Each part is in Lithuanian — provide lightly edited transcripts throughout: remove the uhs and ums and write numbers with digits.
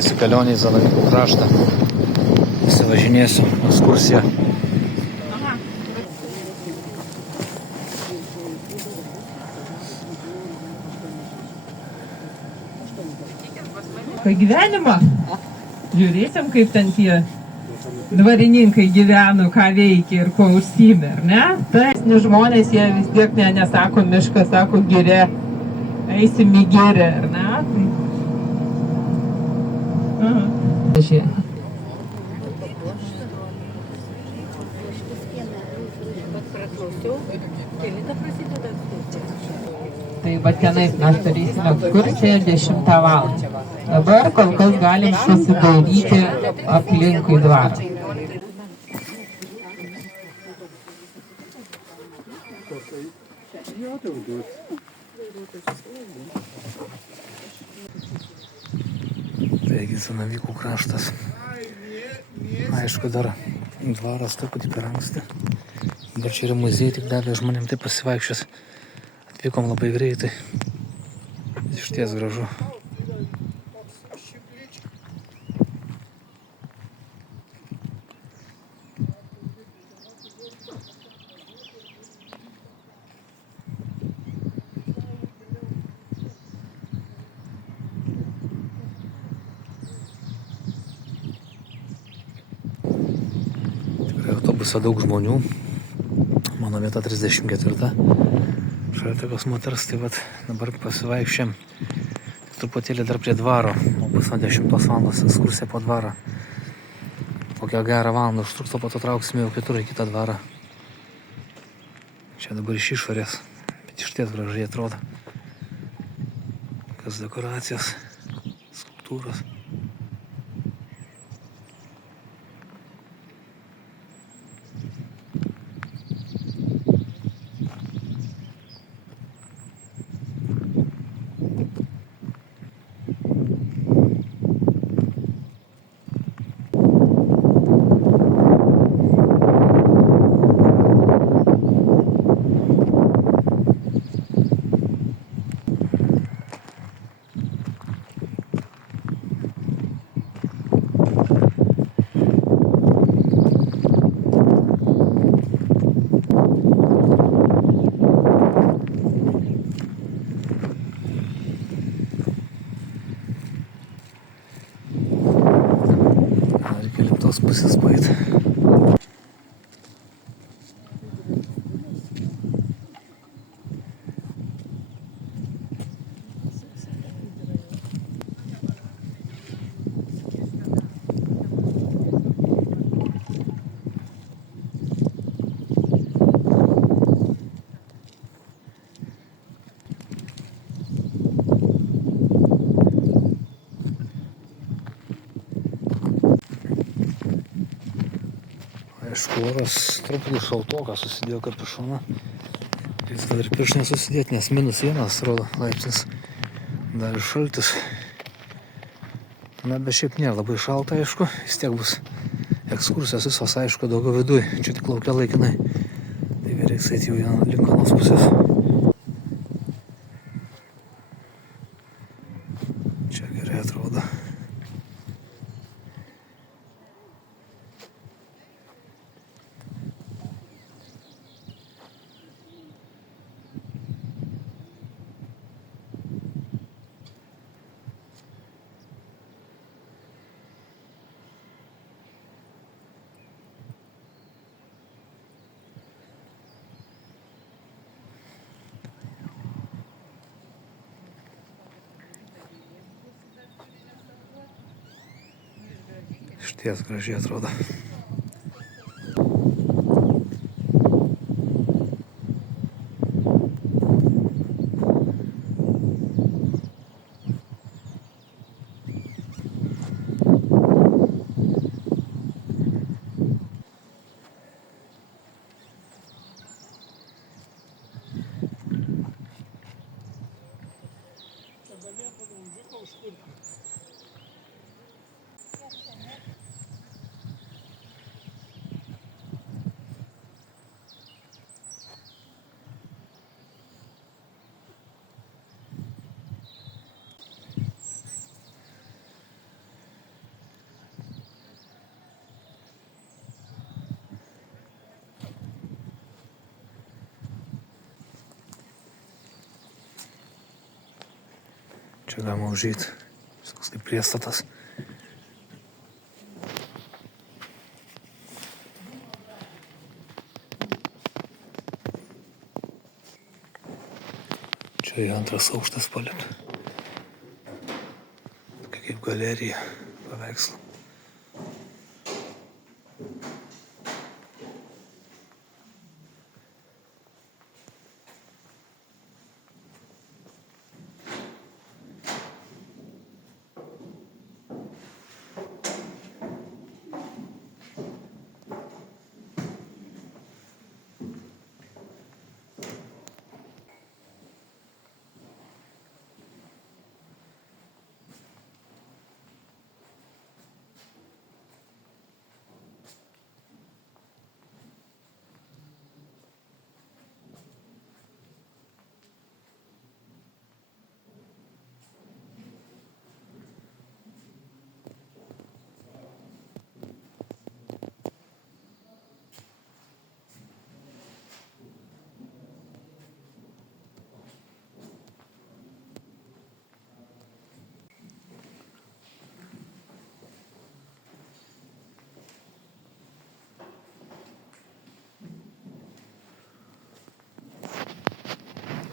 Ruošiuosi kelionį į Zanavykų kraštą. Įsivažinėsiu ekskursiją. Kai gyvenimą žiūrėsim, kaip ten tie dvarininkai gyveno, ką veikia ir kuo užsiėmė, ar ne? Tai žmonės, jie vis tiek nesako mišką, sako giria. Eisim į girę, ar ne? Tai va tenais mes turėsime ekskursiją 10 valandą. Dabar kol kas galim susidaryti aplinkui dvarą. Taigi Zanavykų kraštas. Aišku, dar dvaras truputį per anksti. Dar čia yra muziejai, tik davė žmonėm taip pasivaikščios. Atvykom labai greitai. Išties gražu. Autobuse daug žmonių. Mano vieta 34. Šalia tokios moters, tai vat dabar pasivaikščiam truputėlį dar prie dvaro. O bus nuo 10 valandos ekskursija po dvarą. Kokią gerą valandą užtruks, o po to trauksime jau kitur į kitą dvarą. Čia dabar iš išorės, bet išties gražiai atrodo. Kokios dekoracijos, skulptūros. Pusės paėti. Aišku, oras truputį šaltokas, susidėjo kapišoną. Jis gal ir pirštinę susidėti, nes -1 rodo laipsnis. Dar ir šaltis. Na, bet šiaip nėra labai šalta, aišku. Vis tiek bus ekskursijos visos, aišku, daugiau viduj. Čia tik laukia laikinai. Tai reiks eiti jau link anos pusės. Čia gerai atrodo. Išties gražiai atrodo. Čia galima užeiti. Viskas kaip priestatas. Čia į antras aukštas palėp. Tokia kaip galerija paveikslų.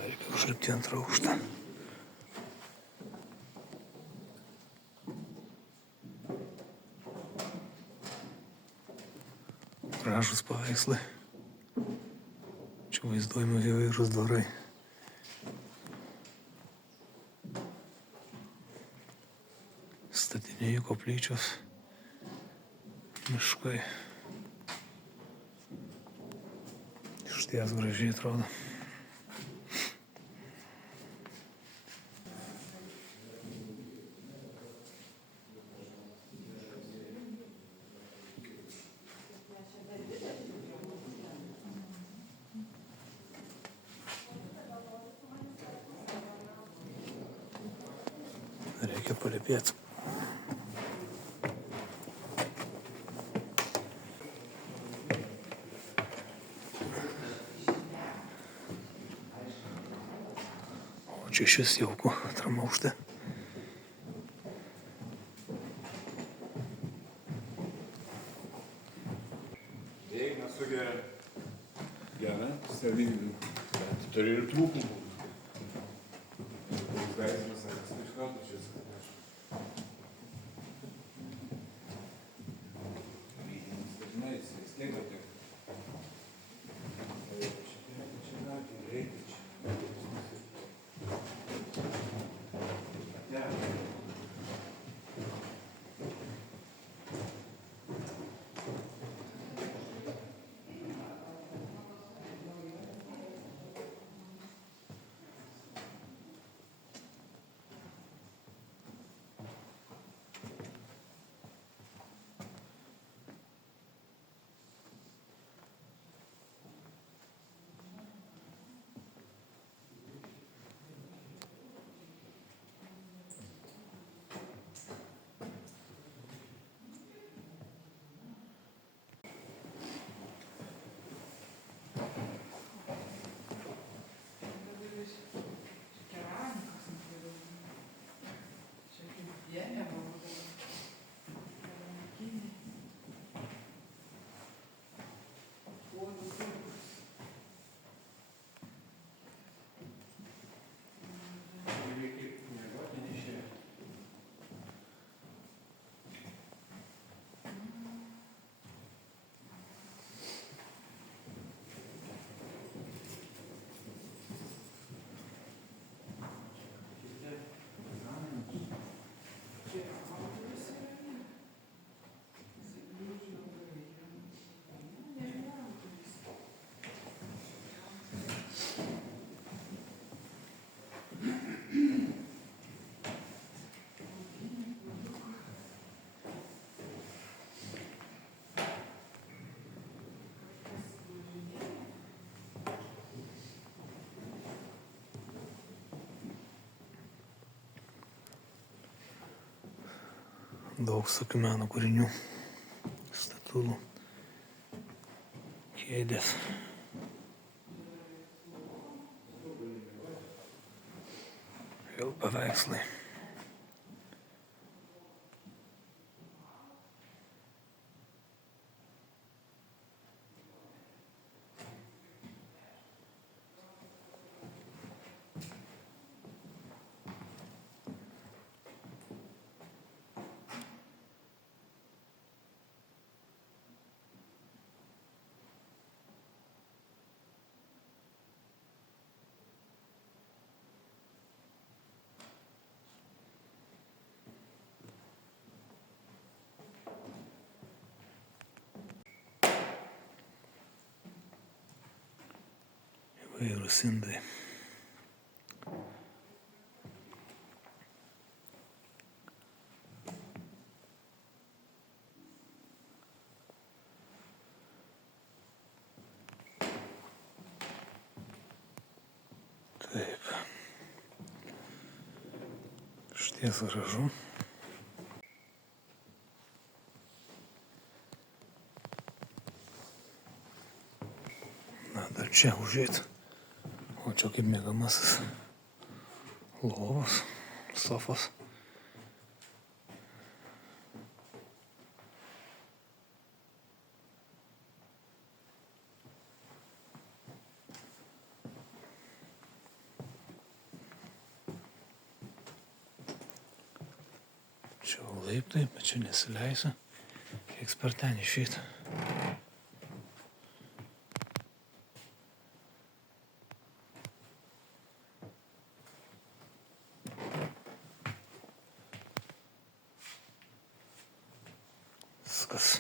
Reikia užlipti antrą aukštą. Gražus paveikslai. Čia vaizduojami įvairūs dvarai. Statiniai, koplyčios, miškai. Išties gražiai atrodo. Reikia palipėti. O čia šis jauku, antram aukšte. Eina su gera savybių, bet turi ir trūkumų. Gaismas akas iš karto šis atneša. Lyginis dažnai jis vis tiek tokia. Čia gali, reikia čia. Daug tokių meno kūrinių, statulų, kėdės. Vėl paveikslai. Vairūs indai. Taip. Šties gražu. Na, dar čia užėjti. O čia kaip mėgamasis lovos, sofos. Čia laiptai, bet čia nesileisiu. Kiek per ten išeiti. Viskas.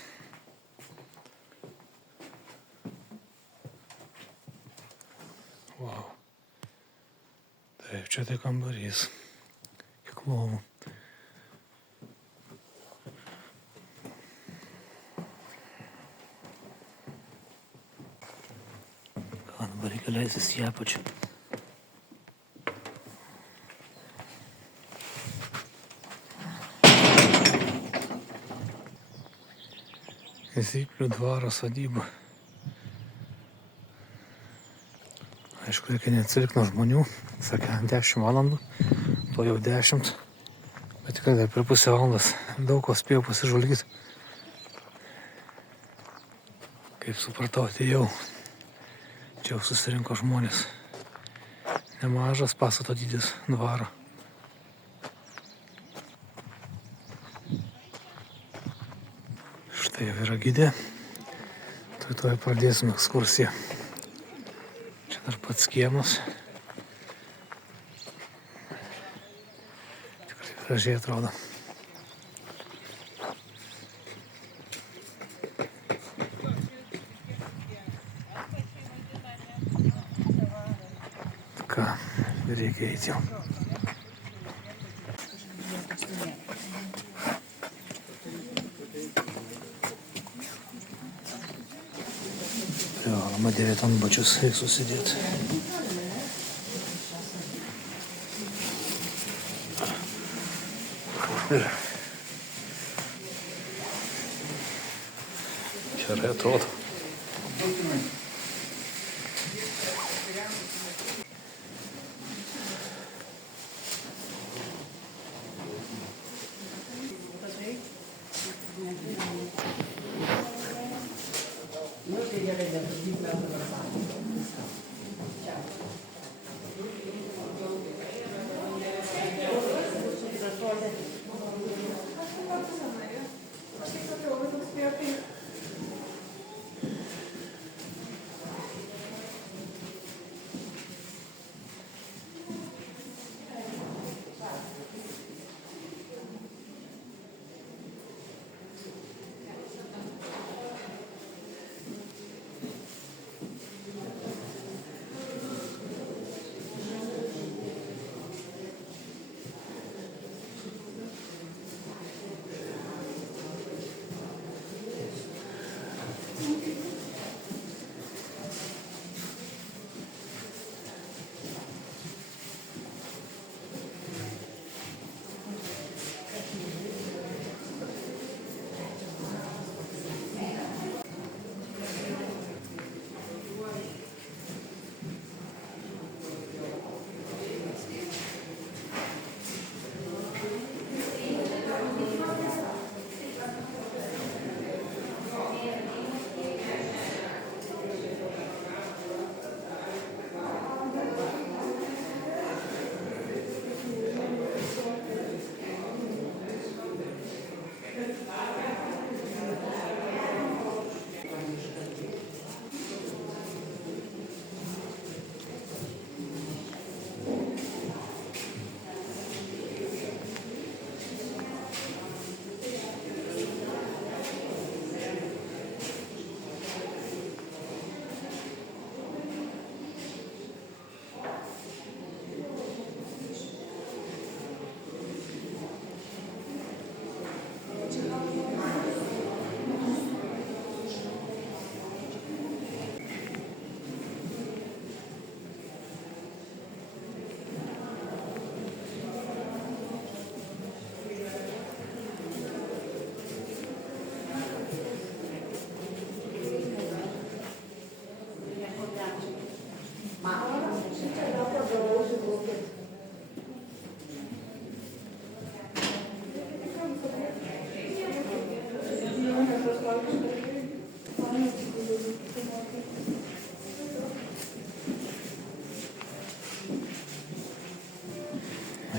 Wow. Taip, čia tai kambarys. Kiek lovų. Ką, dabar reikia leistis į apačią. Zyplių dvaro sodyba. Aišku, reikia neatsilikti nuo žmonių. Sakė, 10 valandų, to jau 10. Bet tikrai dar per pusę valandos daug ko spėjau pasižvalgyti. Kaip supratau, atėjau. Čia jau susirinko žmonės. Nemažas pastato dydis dvaro. Štai jau yra gidė. Tuoj pradėsime ekskursiją. Čia dar pats kiemas. Tikrai gražiai atrodo. Ką, reikia eiti jau. Privaloma dėvėti antbačius ir susidėti. Ir gerai atrodo.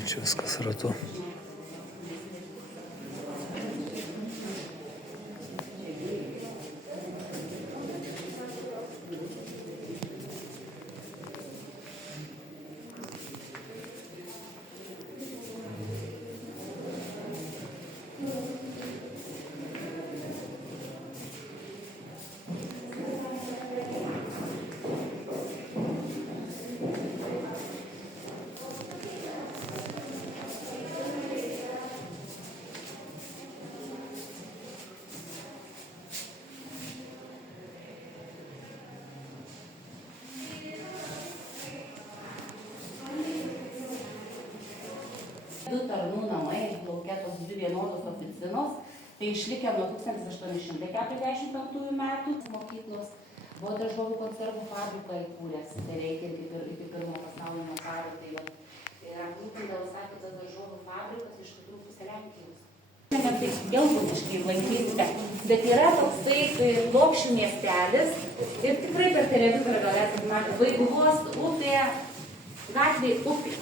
Čia viskas ratu. Du tarnų namai, lauke tos dvi vienodos oficinos, tai išlikę nuo 1845 metų mokyklos. Buvo daržovių konservų fabriką įkūręs, tai reikia iki pirmo pasaulinio karo. Tai yra rūpindavos atviras daržovių fabrikas iš tikrųjų pusė Lenkijos. Tai gelbūtiškai lankysite, bet yra toksai Lokšių miestelis ir tikrai per televizorių gal esate matę, Vaiguvos upė, gatvė upė.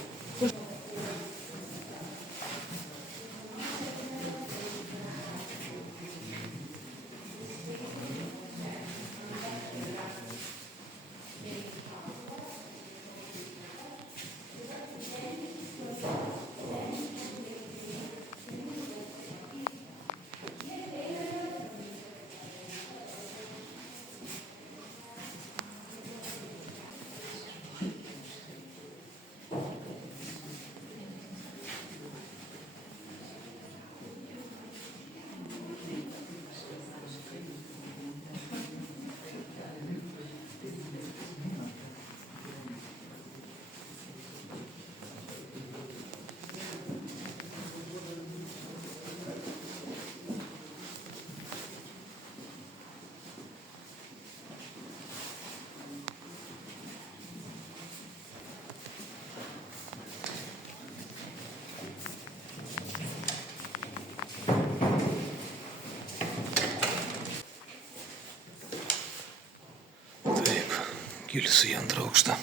Kilsiu į antrą aukštą.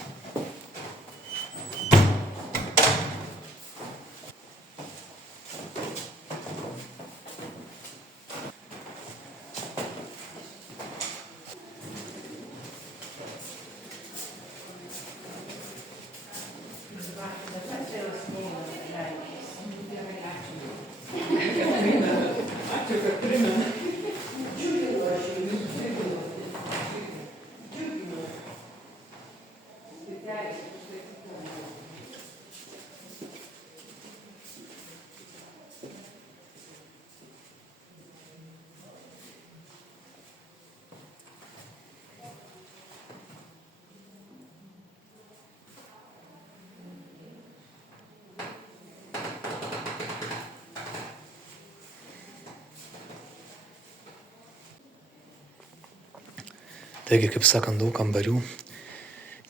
Taigi, kaip sakant, daug kambarių.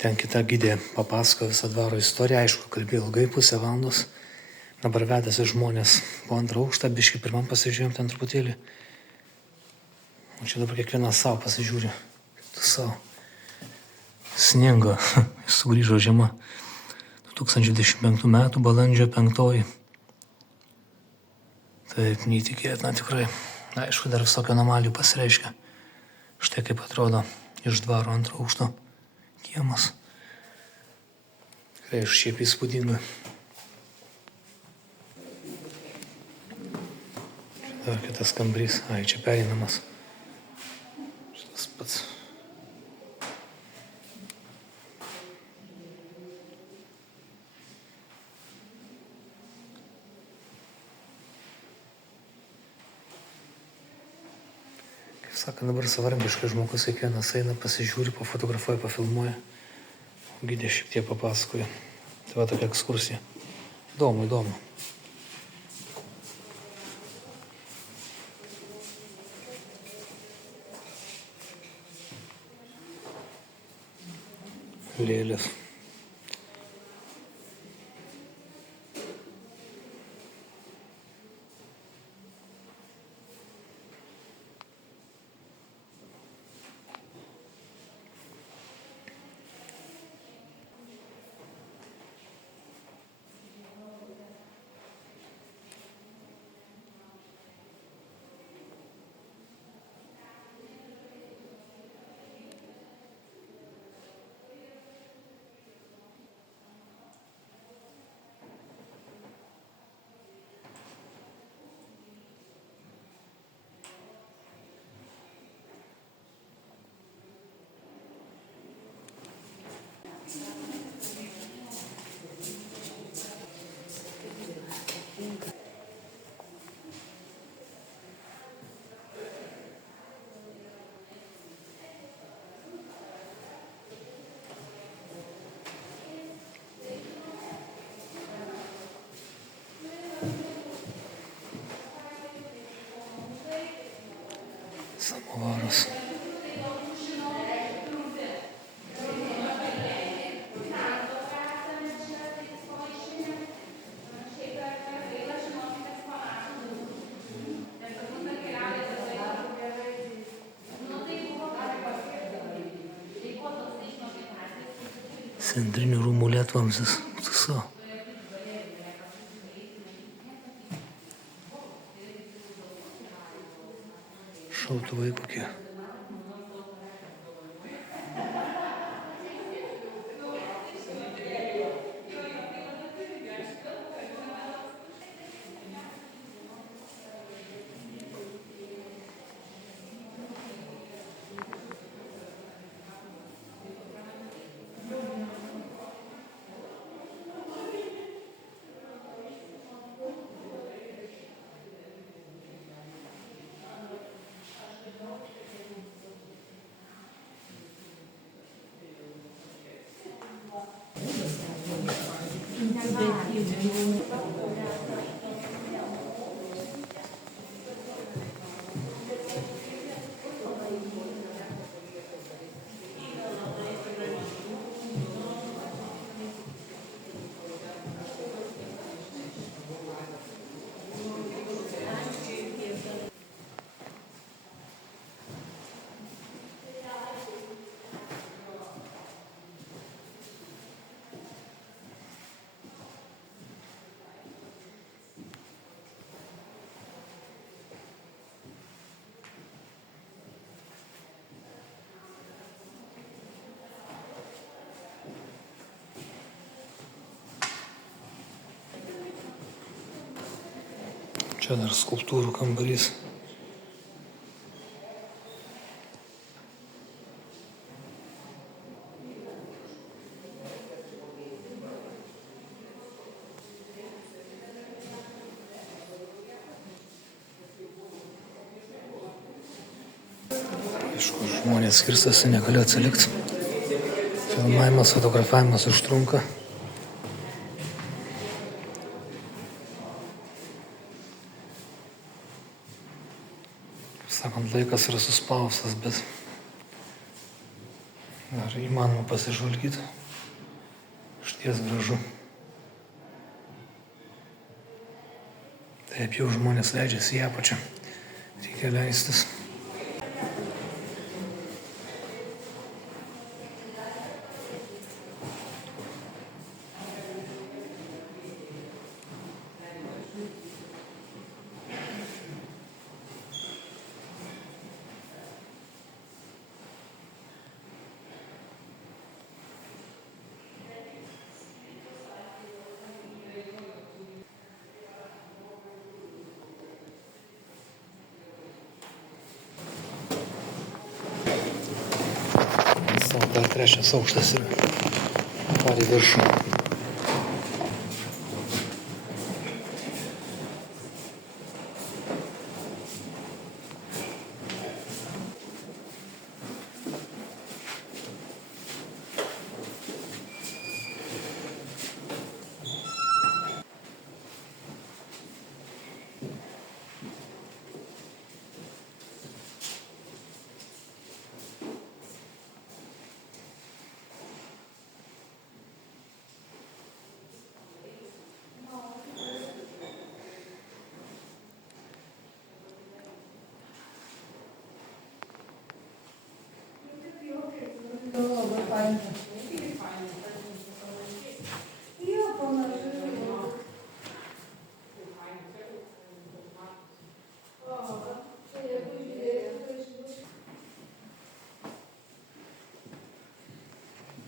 Ten kita gidė papasako visą dvaro istoriją. Aišku, kalbėjo ilgai, pusę valandos. Dabar vedasi žmonės po antrą aukštą, biškį pirmam pasižiūrėjom ten truputėlį. O čia dabar kiekvienas savo pasižiūri. Tu savo. Sninga. Sugrįžo žiema. 2025 metų balandžio 5. Taip, neįtikėtina tikrai. Aišku, dar visokio anomalijų pasireiškia. Štai kaip atrodo iš dvaro antro aukšto kiemas. Tikrai šiaip įspūdinga. Čia dar kitas kambarys. Ai, čia pereinamas. Šitas pats. Sako, dabar savarankiškai žmogus kiekvienas eina, pasižiūri, pafotografuoja, pafilmuoja. Gidė šiek tiek papasakoja. Tai va tokia ekskursija. Įdomu, įdomu. Lėlės. Самоварус. Centrinių rūmų lietvamsis. Su. Šautuvai kokie. Čia dar skulptūrų kambarys. Iš kur žmonės skirstasi, negaliu atsilikti. Filmavimas, fotografavimas užtrunka. Sakant, laikas yra suspaustas, bet dar įmanoma pasižvalgyti. Išties gražu. Taip jau žmonės leidžiasi į apačią. Reikia leistis. Dar trečias aukštas ir dar į viršų.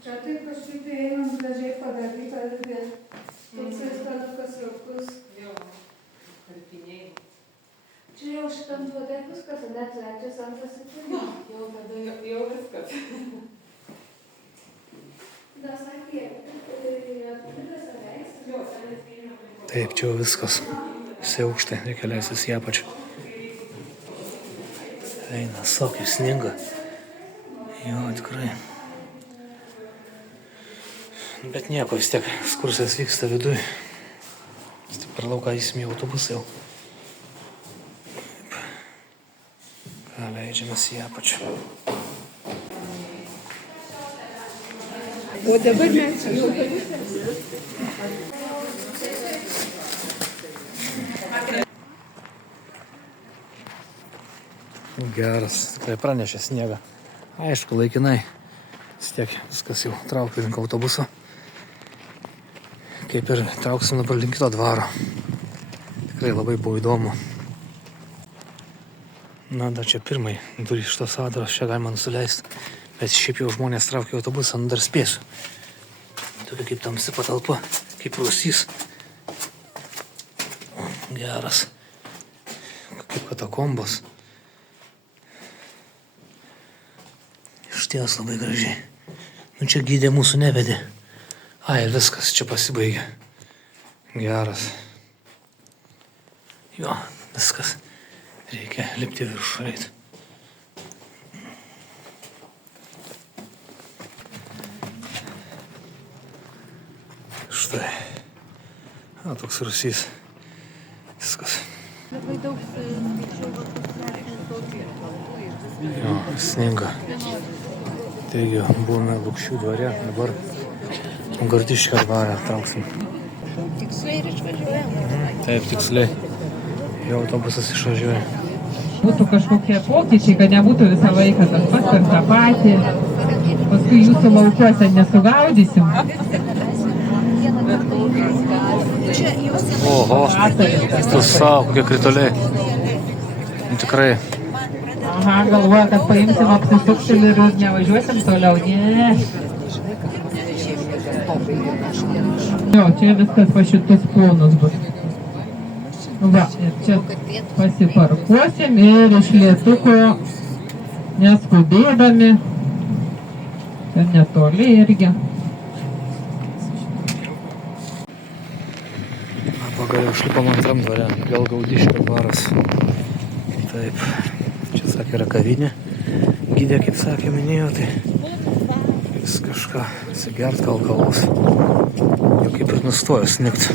Čia taip kažkaip einant gražiai padaryta, toksai stanukas jaukus. Jo, tarpiniai. Čia jau šitam duodai viskas, net trečias, antras ir pirmas. Jau tada jau viskas. Da, sakė, Taip, čia jau viskas. Visi aukštai, reikia leistis į apačią. Eina, kaip sninga. Jo, tikrai. Bet nieko, vis tiek ekskursijas vyksta viduj. Vis tik per lauką įsim į autobusą jau. Taip. Ką leidžiamės į apačią. O dabar mes jau Geras, tikrai pranešė sniegą. Aišku, laikinai. Vis tiek viskas jau traukia link autobuso. Kaip ir trauksim dabar link kito dvaro. Tikrai labai buvo įdomu. Na, dar čia pirmai durį iš tos sądaros, čia galima nusileisti. Bet šiaip jau žmonės traukia autobusą, dar spėsiu. Tokia kaip tamsi patalpa, kaip rūsys. Geras. Kaip katakombos. Išties labai gražiai. Nu čia gydė mūsų nevedė. Ai, viskas, čia pasibaigė. Geras. Jo, viskas. Reikia lipti viršų eiti. Štai. Toks rūsys. Viskas. labai daug skaičiau, Jo, sninga. Taigi, buvome Lukšių dvare, dabar Gardiškio dvarą trauksim. tiksliai ir išvažiuojam. Taip, tiksliai. Jau autobusas išvažiuoja. Būtų kažkokie pokyčiai, kad nebūtų visą laiką tas pats ir tą patį. Paskui jūsų laukuose nesugaudysim. Oho, tu savo, kokie krituliai. Nu, tikrai. Aha, galvoja, kad paimsim apsisukti ir nevažiuosim toliau. Ne. Jo, čia viskas pa šitus ponus bus. Va, ir čia pasiparkuosim ir iš Lietuko neskubėdami. Čia netoli irgi. Pagaliau išlipom antram dvare, gal Gaudiškio dvaras. Taip, čia sakė yra kavinė. Gydė, kaip sakė, minėjo, tai vis kažką atsigert gal kavos. Jau kaip ir nustojo snigt.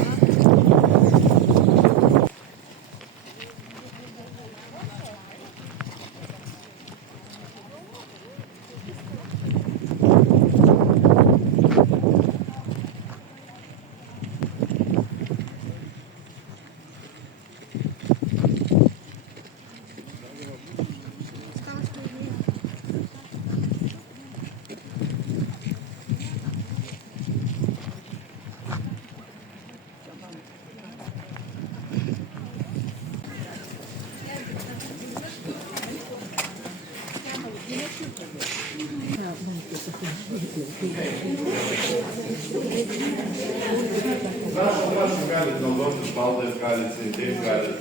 Prašom, galit naudotis baldais, galit sėdėti, galit.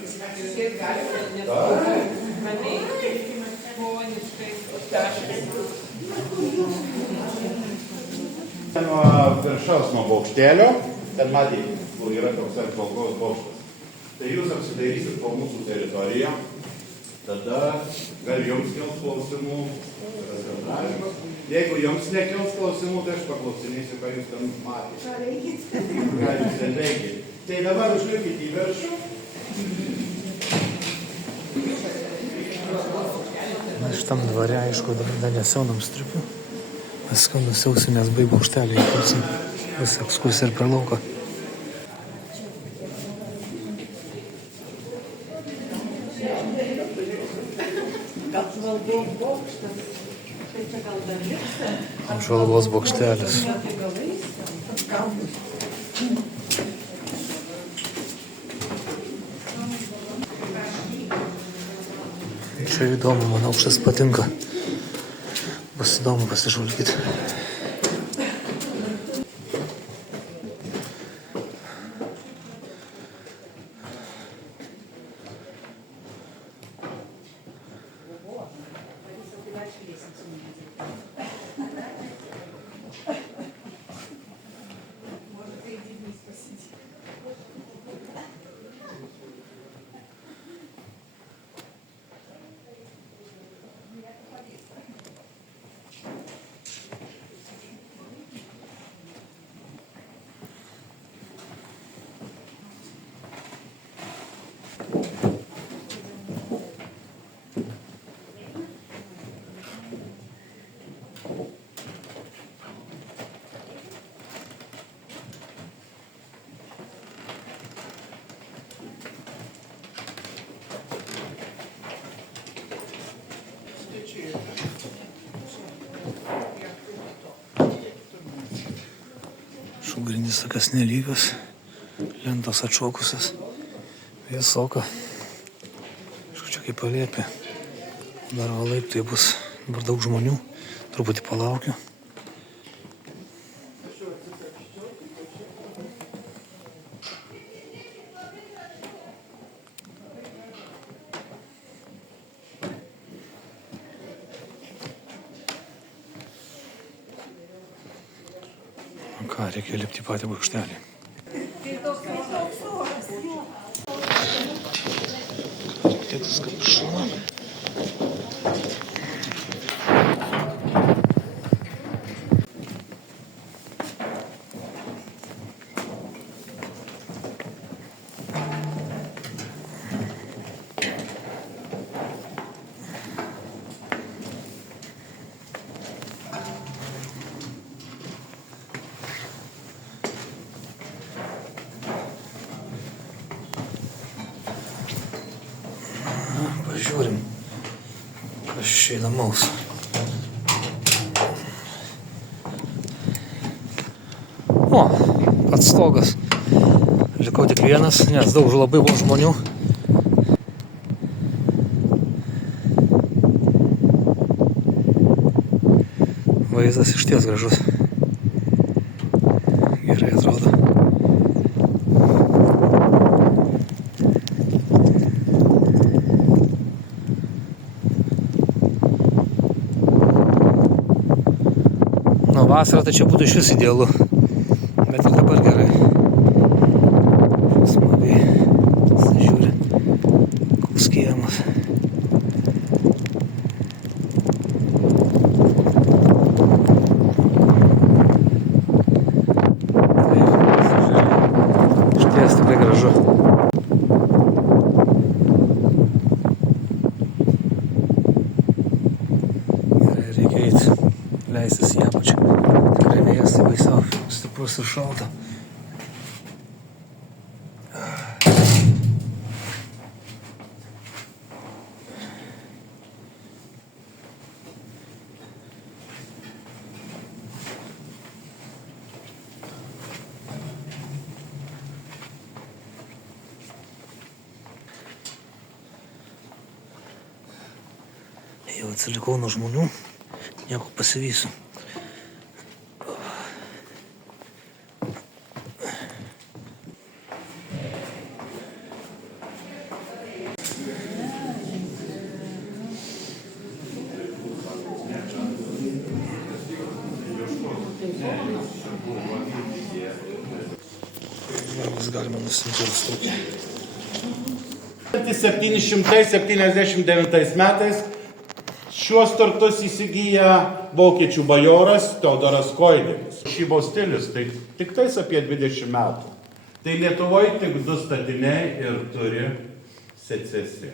Nuo viršaus nuo bokštelio, ten matyti, kur yra toks apžvalgos bokštas. Tai jūs apsidairysit po mūsų teritoriją, tada gal jums kils klausimų, bendravimas. Jeigu jums nekils klausimų, tai aš paklausinėsiu, ką jūs ten matėte. Ką jūs ten veikite. Tai dabar užlipkite į viršų. Na, šitam dvare, aišku, dar nesiaunam stripių. Mes ką nusiausimės baigų aukštelį, įkursim visą ekskursiją ir per lauką. Apžvalgos bokštelis. Čia įdomu, man aukštas patinka. Bus įdomu pasižvalgyti. Gatvės tokios nelygios, lentos atšokusios, vėsoka. Aišku, čia kaip palėpė. Dar laiptai bus, dabar daug žmonių, truputį palaukiu. Ką, reikia lipti į patį bokštelį. Kartėtas kapišoną. Pažiūrim, kas čia įdomaus. O, pats stogas. Likau tik vienas, nes daug labai buvo žmonių. Vaizdas išties gražus. Gerai atrodo. Vasarą tai čia būtų iš vis idealu, bet ir dabar gerai. Smagiai žiūri, koks kiemas. Išties tikrai gražu. Gerai, reikia eiti, leistis į apačią. Tikrai vėjas tai baisiau, stiprus ir šalta. Jau atsilikau nuo žmonių, nieko pasivysiu. Vis galima nusimti ir stokį. 1779 metais šiuos turtus įsigyja vokiečių bajoras Teodoras Koinelis. Šybos stilius tai tik tais apie 20 metų. Tai Lietuvoje tik 2 statiniai ir turi secesiją.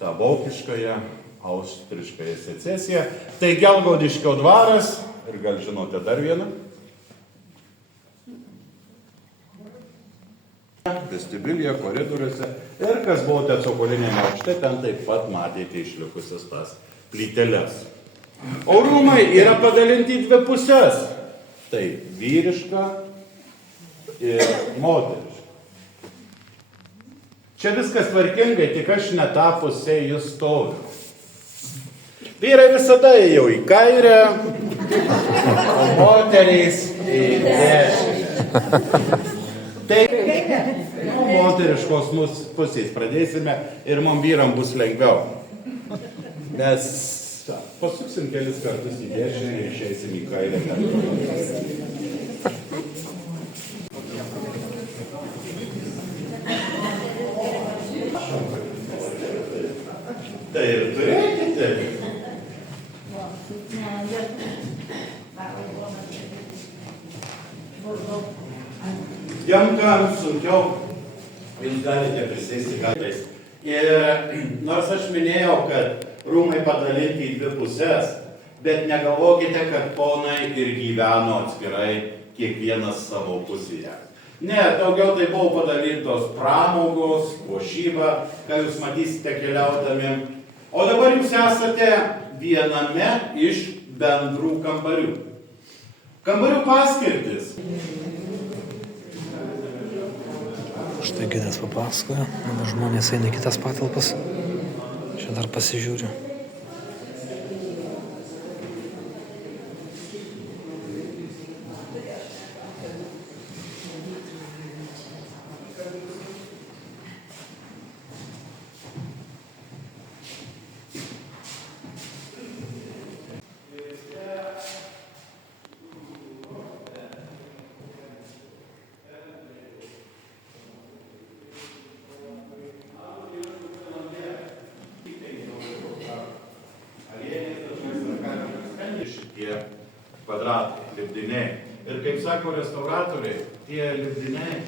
Ta vokiškąją, austriškąją secesiją. Tai Gelgaudiškio dvaras ir gal žinote dar vieną. Vestibilyje, koridoriuose ir kas buvote cokolinėme aukšte, ten taip pat matėte išlikusias tas plyteles. O rūmai yra padalinti į 2 pusės. Tai vyriška ir moteriška. Čia viskas tvarkingai, tik aš ne tą pusę jūs stoviu. Vyrai visada ėjo į kairę, o moterys į dešinę. Tai moteriškos pusės pradėsime ir mums vyram bus lengviau. Mes pasuksim kelis kartus į dešinę ir išeisim į kairę. Tai ir turėkite. Jam kam sunkiau, jūs galite prisėsti kartais. Ir nors aš minėjau, kad rūmai padalinti į 2 pusės, bet negalvokite, kad ponai ir gyveno atskirai kiekvienas savo pusėje. Ne, daugiau tai buvo padalintos pramogos, puošyba, ką jūs matysite keliaudami. O dabar jūs esate viename iš bendrų kambarių. Kambarių paskirtis. Štai gidas papasakoja, dabar žmonės eina į kitas patalpas. Čia dar pasižiūriu. Šitie kvadratai, lipdiniai. Ir kaip sako restauratoriai, tie lipdiniai,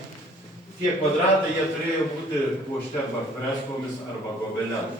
tie kvadratai, jie turėjo būti puošti arba freskomis arba gobelenomis.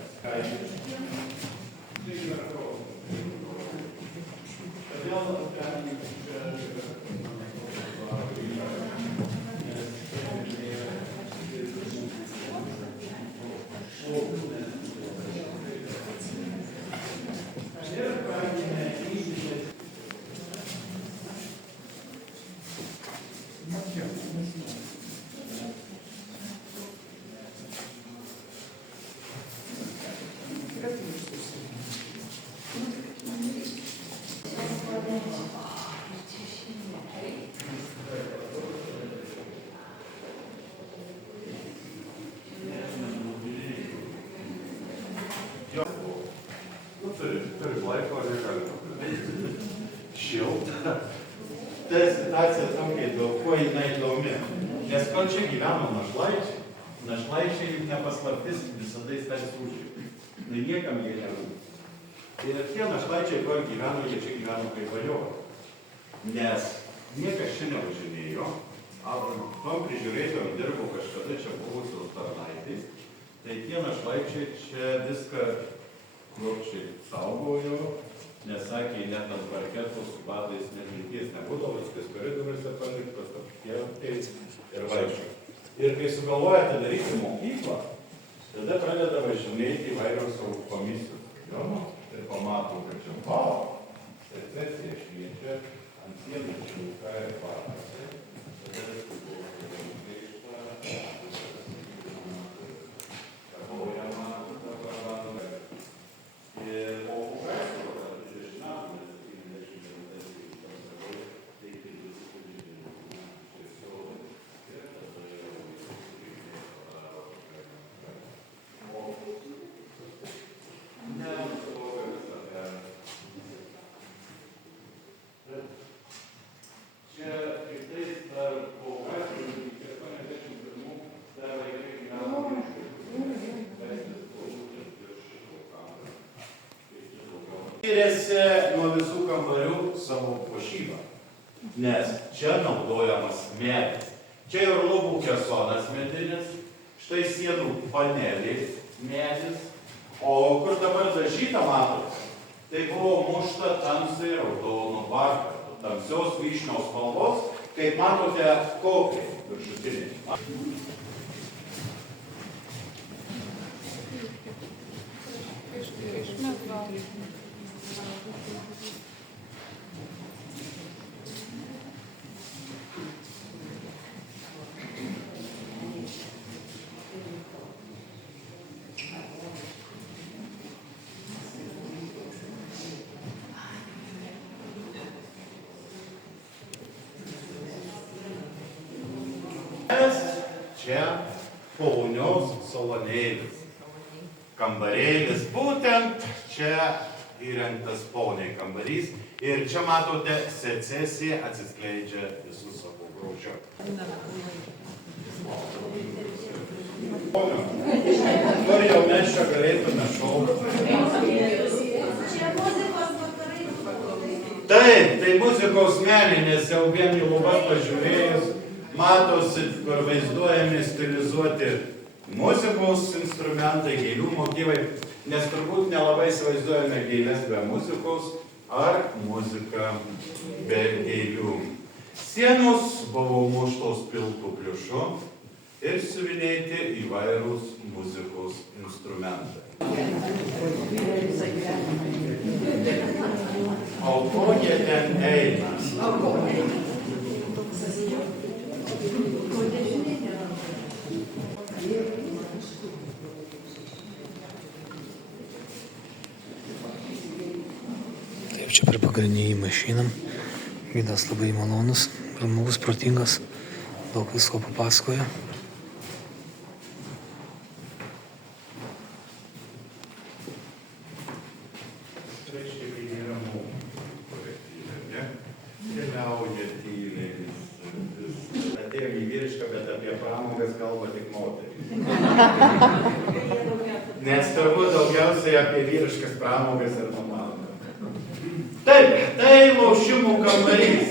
Turi laiko, reikia šilta. Ta situacija tokia daug, kuo jinai įdomi. Nes kol čia gyveno našlaičiai, našlaičiai nepaslaptis visada stens užžiūrė. Niekam jie nerūpi. Ir tie našlaičiai, kol gyveno, jie čia gyveno kaip bajovai. Nes niekas čia nevažinėjo, tom prižiūrėtojom dirbo kažkada čia buvusios tarnaitės. Tai tie našlaičiai čia viską kruopščiai saugojo, nes sakė, net ant parketo su badais neminties nebūdavo, viskas koridoriuose paliktas, apkėltais ir vaikščiai. Ir kai sugalvojate daryti mokyklą, tada pradeda važinėti įvairios savo komisijos. Ir pamato, kad čia secesija šviečia ant sienų šilka ir parkuose. Skiriasi nuo visų kambarių savo puošybą, nes čia naudojamas medis. Čia ir lubų kesonas medinis, štai sienų panelės medis, o kur dabar dažyta matot, tai buvo mušta tamsiai raudonų vakarų, tamsios vyšnios spalvos, kaip matote, kokiai viršutiniai. Čia ponios salonėlis, kambarėlis, būtent čia įrengtas poniai kambarys ir čia matote secesija atsiskleidžia visų savo grožiu. Kur jau mes čia galėtume šaukti? Taip, tai muzikos meninės jau vien į lubas pažiūrėjus, matosi, kur vaizduojami stilizuoti muzikos instrumentai, gėlių motyvai, nes turbūt nelabai įsivaizduojame gėlės be muzikos ar muziką be gėlių. Sienos buvo muštos pilku pliušu ir siuvinėti įvairūs muzikos instrumentai. O ko jie ten eina? Taip, čia prie pagrindinį mašinam. Gidas labai malonus, žmogus protingas, daug visko papasakoja. Reiškia, kai nėra mokymų kolektyve, ne? Keliauja tyliai, atėjo į vyrišką, bet apie pramogas kalba tik moterys. Nes turbūt daugiausiai apie vyriškas pramogas ir numanoma. Taip, tai lošimų kambarys.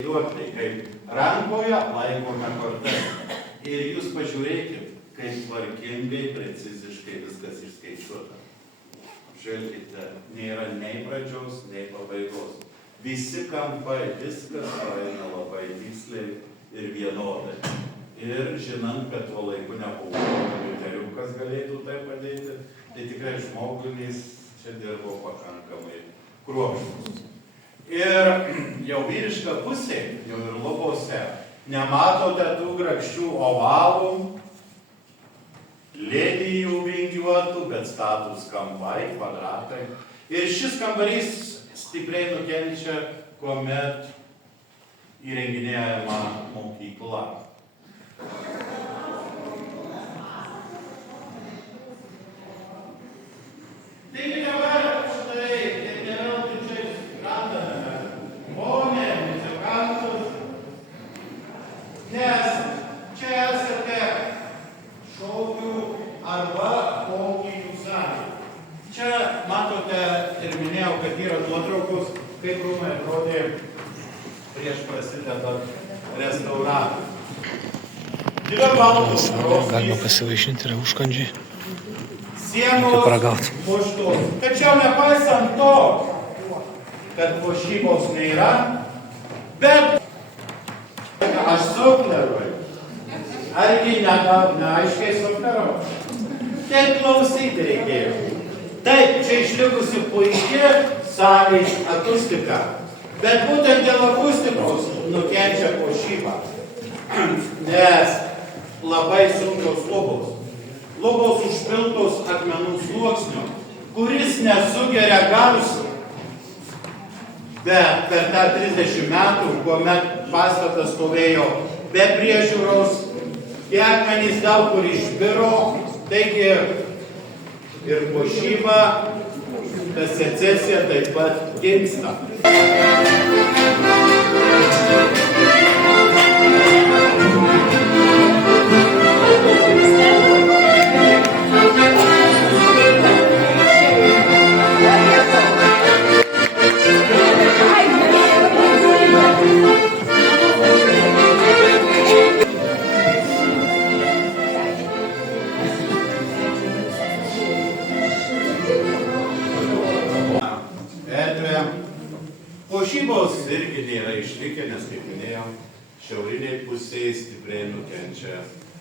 Juoktai, kaip rankoje laikome kortas. Ir jūs pažiūrėkit, kaip tvarkingai, preciziškai viskas išskaičiuota. Žiūrėkite, nėra nei pradžios, nei pabaigos. Visi kampai, viskas eina labai tiksliai ir vienodai. Ir žinant, kad tuo laiku nebuvo kompiuteriukas galėtų tai padėti, tai tikrai žmogulis čia dirbo pakankamai kruopštus. Ir jau vyriška pusė, jau ir lubose, nematote tų grakščių ovalų, linijų vingiuotų, bet status kampai, kvadratai. Ir šis kambarys stipriai nukenčia, kuomet įrenginėjama mokykla. Taigi dabar štai, kaip neveltui čia randame ponę, muzikantus, nes čia esate šokių arba mokytojų salė. Čia matote ir minėjau, kad yra nuotraukos, kaip rūmai atrodė prieš prasidedant restauravimui. Galima pasivaišinti, yra užkandžiai. Sienos puoštos. Tačiau nepaisant to, kad puošybos nėra, bet aš sufleruoju. Argi neaiškiai sufleruoju? Taip klausyti reikėjo. Taip, čia išlikusi puikia salės akustika. Bet būtent dėl akustikos nukenčia puošyba. Nes labai sunkios lubos. Lubos užpiltos akmenų sluoksnio, kuris nesugeria garsų. Bet per tą 30 metų, kuomet pastatas stovėjo be priežiūros, tie akmenys daug kur išbiro, taigi ir puošyba, ta secesija taip pat gimsta. Puošybos irgi nėra išlikę, nes, kaip minėjau, šiauriniai pusėje stipriai nukenčia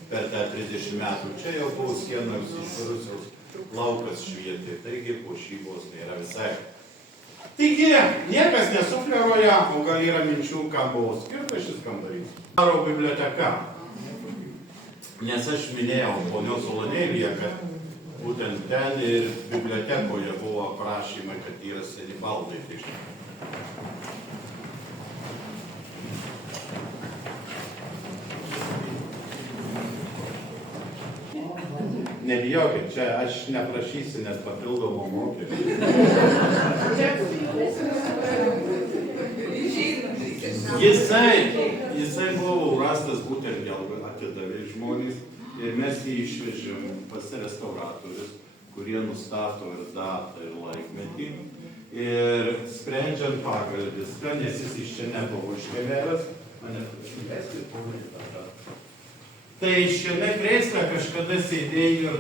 per tą 30 metų. Čia jau buvo sienos išvirusios, laukas švietė, taigi puošybos nėra visai. Taigi, niekas nesufleruoja, o gal yra minčių, kam buvo skirtas šis kambarys. Karo biblioteka. Nes aš minėjau ponios Salonėlyje, kad būtent ten ir bibliotekoje buvo aprašymai, kad yra seni baldai. Nebijokit, čia aš neprašysiu net papildomo mokesčio. Jisai buvo rastas būtent dėl atidavė žmonės ir mes jį išvežėm pas restauratorius, kurie nustato ir datą, ir laikmetį. Ir sprendžiant pagal viską, nes jis iš čia nebuvo iškeliavęs, mane pašvesti ponai tada. Tai šiame krėsle kažkada sėdėjo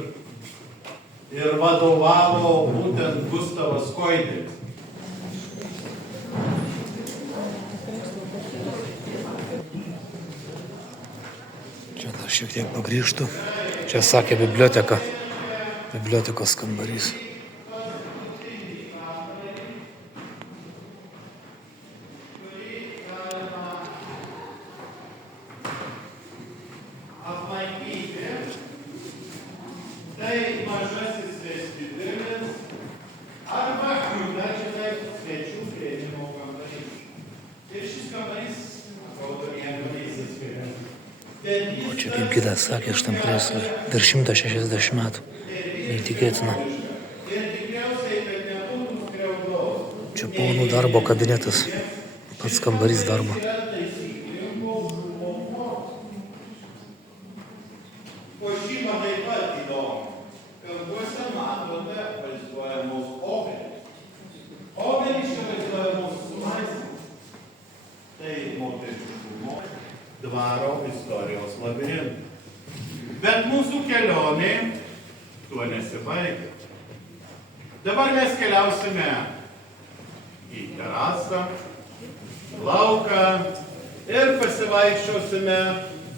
ir vadovavo būtent Gustavas Koidelis. Čia dar šiek tiek pagrįžtų. Čia sakė biblioteka. Bibliotekos kambarys. Tai mažasis vestibiulis arba, na čia taip, svečių O čia kaip gidas sakė, šitam krėslui virš 160 metų. Neįtikėtina. Čia ponų darbo kabinetas. Pats kambarys darbo. Puošyba taip pat įdomu. Kalbuose matote vaizduojamos obelys. Obelys čia vaizduojamos su laisvės. Tai moteriškumo dvaro istorijos labirintas. Bet mūsų kelionė tuo nesibaigia. Dabar mes keliausime į terasą, lauką ir pasivaikščiosime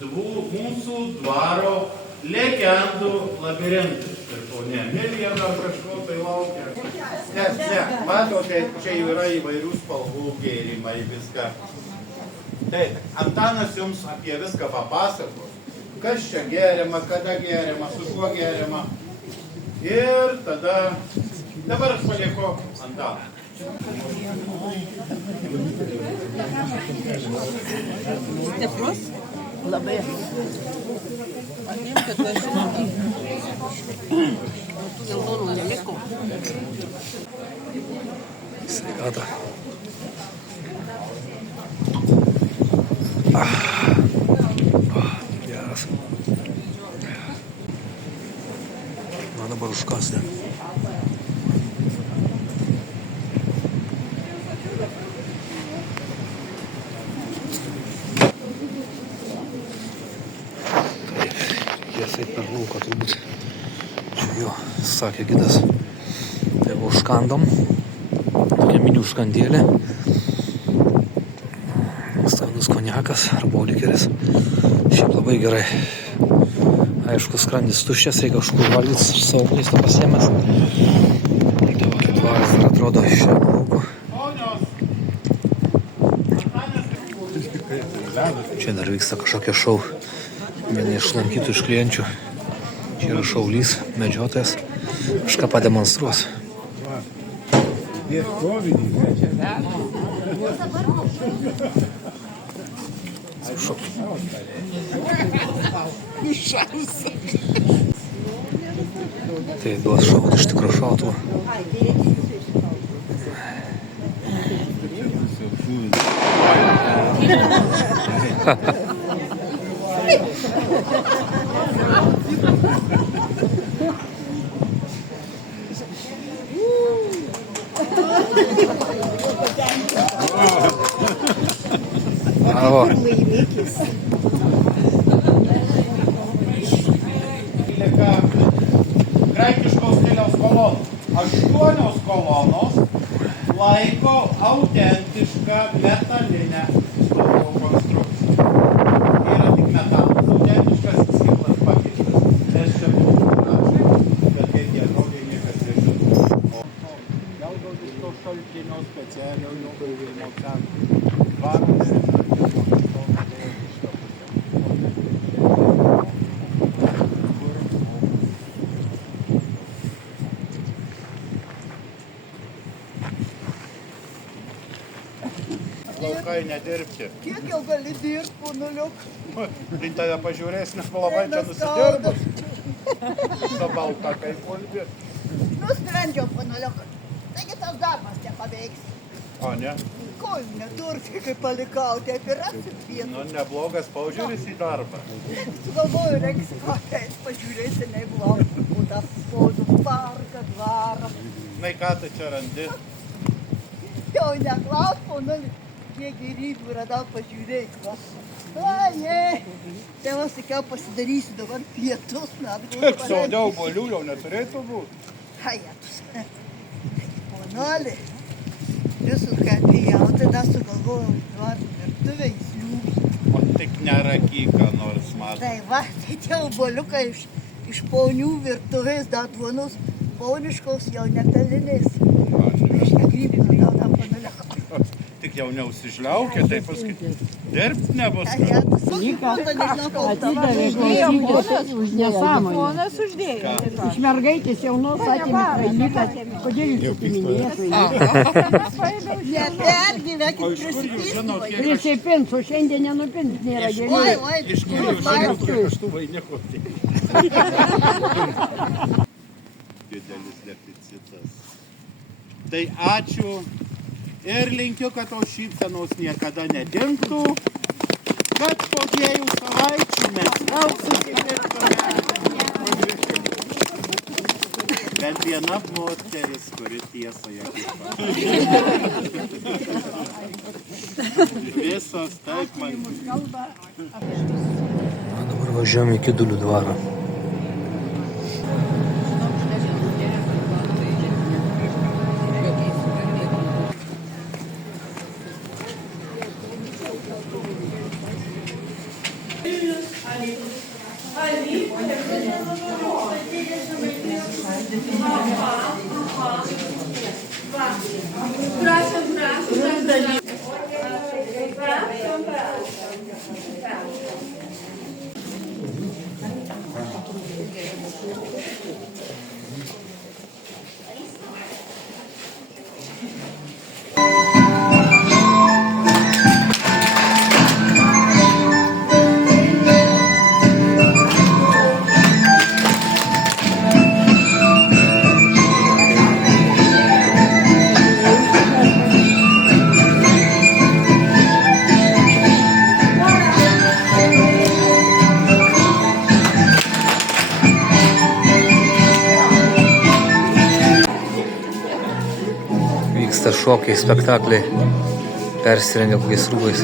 mūsų dvaro legendų labirintus. Ir ponė Emilija dar kažko tai laukia. Ne, matote, čia yra įvairių spalvų gėrimai, viską. Tai Antanas jums apie viską papasakos. Kas čia geriama, kada geriama, su kuo geriama. Ir tada, dabar aš palieku Antaną. Stiprus? Labai. Atimkit važiuoti. Tų geltonų neliko. Sveikata. Geras. Na dabar užkasti. Tiesiai per lauką turbūt. Čia jo, sakė gidas. Tai va užkandom. Tokia mini užkandėlė. Skanus konjakas arba likeris. Šiaip labai gerai. Aišku, skrandis tuščias, reikia kažkur valgyti savo maisto pasiėmęs. Tai va, kaip dvaras dar atrodo iš šio lauko. Čia dar vyksta kažkokia šou. Viena iš lankytų iš klienčių. Čia yra šaulys, medžiotojas. Kažką pademonstruos. Tai duos šaut iš tikro šautuvo. Bravo. Graikiškos stiliaus kolonos. 8 kolonos laiko autentišką metalinę stogų konstrukciją. Yra tik metalas autentiškas, stiklas pakeistas. Nes čia buvo rašai, bet kaip jie atrodė, niekas nežino. Gal iš to šaltinio specialio nukrovimo centro. Dvaras Laukai nedirbti. Kiek jau gali dirbti, ponuliuk? Tai tave pažiūrės, nes labai čia nusidirbus. Su balta kaip pulbi. Nusprendžiau, ponuliuk. Taigi tas darbas nepaveiks. O ne? Kojų neturti, kai palikau, taip ir rasi pietų. Nu, neblogas paužiūris į darbą. Sugalvoju, reiks ką teis pažiūrėti, nebuvo. Būdą sodų parką, dvarą. Na, ką tu čia randi? Jau neklaus, ponuliuk. Kiek gyvybių radau pažiūrėti, va. Ai, tėvas sakiau, pasidarysiu dabar pietus. Tik saudiau bolių jau neturėtų būti. Ai, atus. Ponoli, visus, ką atėjau, tada sugalvojau dvarų virtuvę įsliūgti. O tik nerakyk, ką nors matai. Tai va, tai tie boliukai iš ponių virtuvės dar duonos poniškos jau nepelinės. Aš negrybinu, tau tam panuliako. Tik tik jau neusižliaukia, tai paskui dirbti nebus. Atidavė klausytis už nesąmonę. Ponas uždėjo. Iš mergaitės jaunos atėmė vainiką. Kodėl jūs atiminėjate vainiką? Nepergyvekit, prisipins. Prisipins, o šiandien nenupins, nėra geriau. Iš kur jūs žinot, kiek aš tų vainikų? Didelis deficitas. Tai ačiū ir linkiu, kad tos šypsenos niekada nedingtų, kad po 2 savaičių mes vėl susitiktume. Bent viena moteris, kuri tiesą ją kita. Visos taip man. Dabar važiuojame į Kidulių dvarą. Vyksta šokiai, spektakliai, persirengia kokiais rūbais.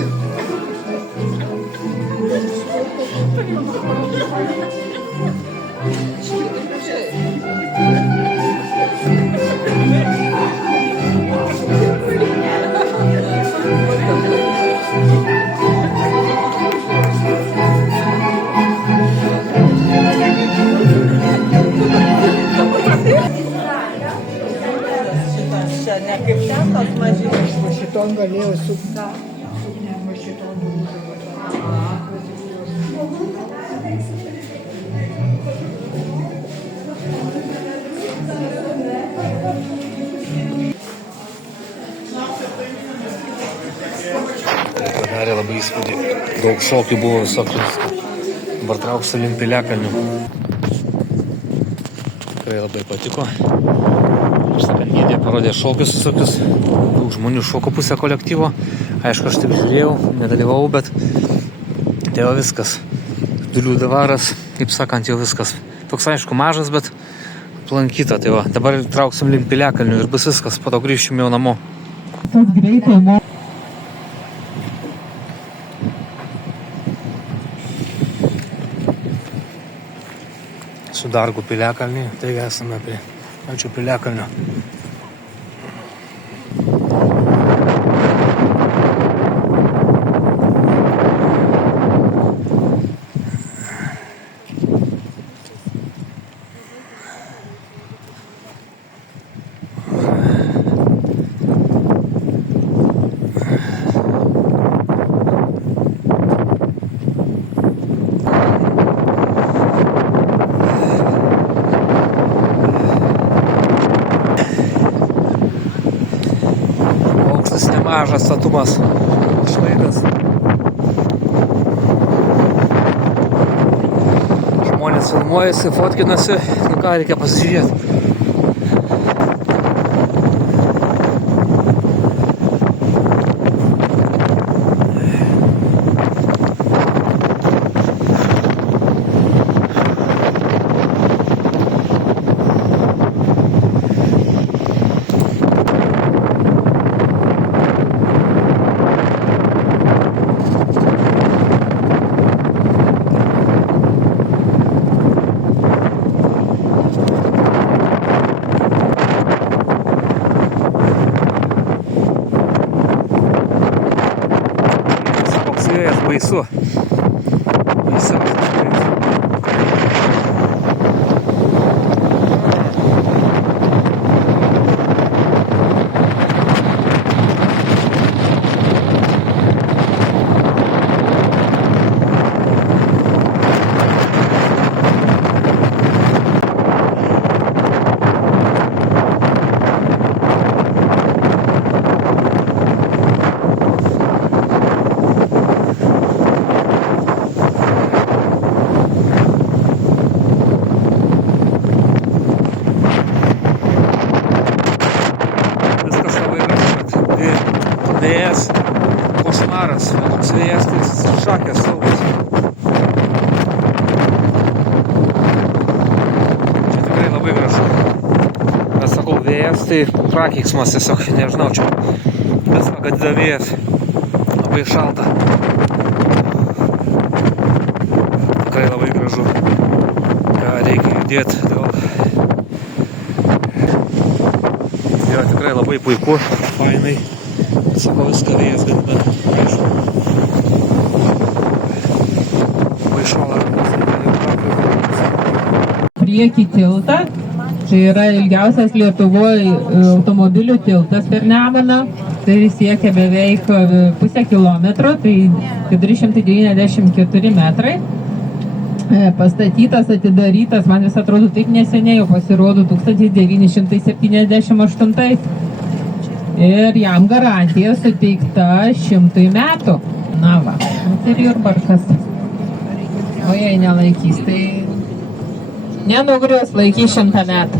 Ne kaip ten tos mažylis. O šitom galėjo sukta. O šitom Padarė labai įspūdį. Daug šokių buvo visokių. Dabar trauksiu link Piliakalnių. Tikrai labai patiko. Sakandydė parodė šokius visokius. Daug žmonių šoko pusę kolektyvo. Aišku, aš taip žiūrėjau, nedalyvavau, bet tai jau viskas. Kidulių dvaras, kaip sakant, jau viskas. Toks aišku mažas, bet aplankyta. Tai va, dabar trauksim link Piliakalnių ir bus viskas. Po to grįšim jau namo. Tas greitai mo. Sudargų Piliakalnį, taigi esame prie pačio Piliakalnio. Nemažas statumas, šlaitas. Žmonės filmuojasi, fotkinasi, nu ką reikia pasižiūrėti. Baisu. Baisu. vėjas, tai prakeiksmas tiesiog, nežinau, čia viską gadina vėjas, labai šalta. Tikrai labai gražu, reikia judėti dėl. Jo, tikrai labai puiku, fainai, sakau, viską vėjas gadina, aišku. Labai šala priekį tiltą. Tai yra ilgiausias Lietuvoje automobilių tiltas per Nemuną. Tai siekia beveik pusę kilometro, tai 494 metrai. Pastatytas, atidarytas, man vis atrodo taip neseniai, jau pasirodo 1978. Ir jam garantija suteikta 100 metų. Na va, ir Jurbarkas. O jei nelaikys, tai nenugrius, laikys 100 metų.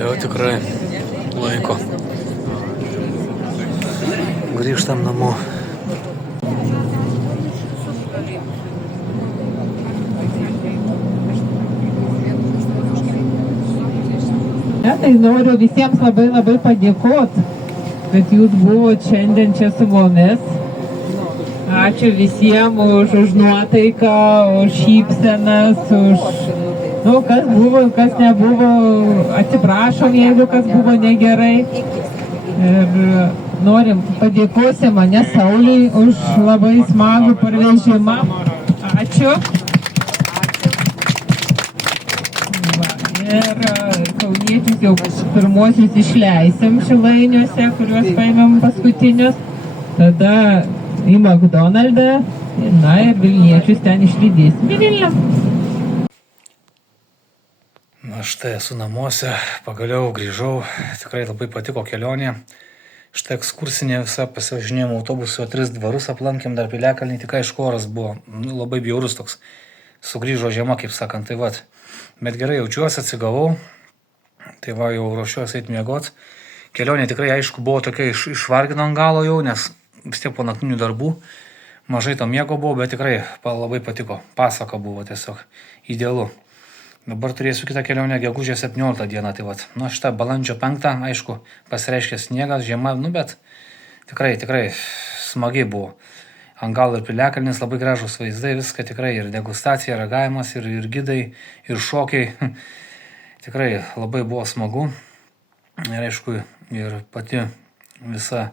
Jau tikrai laiko. Grįžtam namo. Tai noriu visiems labai padėkoti, kad jūs buvote šiandien čia su mumis. Ačiū visiems už nuotaiką, už šypsenas, kas buvo, kas nebuvo. Atsiprašom, jeigu kas buvo negerai. Ir norim padėkoti mane Sauliui už labai smagų parvežimą. Ačiū. Ir kauniečius jau pirmuosius išleisim Šilainiuose, kuriuos paėmėm paskutinius. Tada į McDonald'ą, na ir Vilniečius ten išlydėsim į Vilnių. Na štai esu namuose, pagaliau grįžau, tikrai labai patiko kelionė. Štai ekskursinė visa, pasivažinėjom autobusu, 3 dvarus aplankėm, dar Piliakalnį, tik aišku oras buvo labai bjaurus toks. Sugrįžo žiema, kaip sakant, tai vat. Bet gerai jaučiuosi, atsigavau, tai va jau ruošiuosi eit miegot. Kelionė tikrai aišku buvo tokia išvargino ant galo jau, nes vis tiek po naktinių darbų mažai to miego buvo, bet tikrai labai patiko. Pasaka buvo tiesiog idealu. Dabar turėsiu kitą kelionę gegužės 17 dieną, tai vat. Nu šitą balandžio 5, aišku, pasireiškė sniegas, žiema, bet tikrai smagiai buvo. Ant galo ir Piliakalnis, labai gražus vaizdai, viską tikrai, ir degustacija, ragavimas, ir gidai, ir šokiai. Tikrai labai buvo smagu. Ir aišku, ir pati visa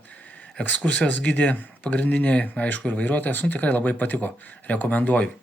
ekskursijos gidė pagrindiniai, aišku, ir vairuotojas, tikrai labai patiko, rekomenduoju.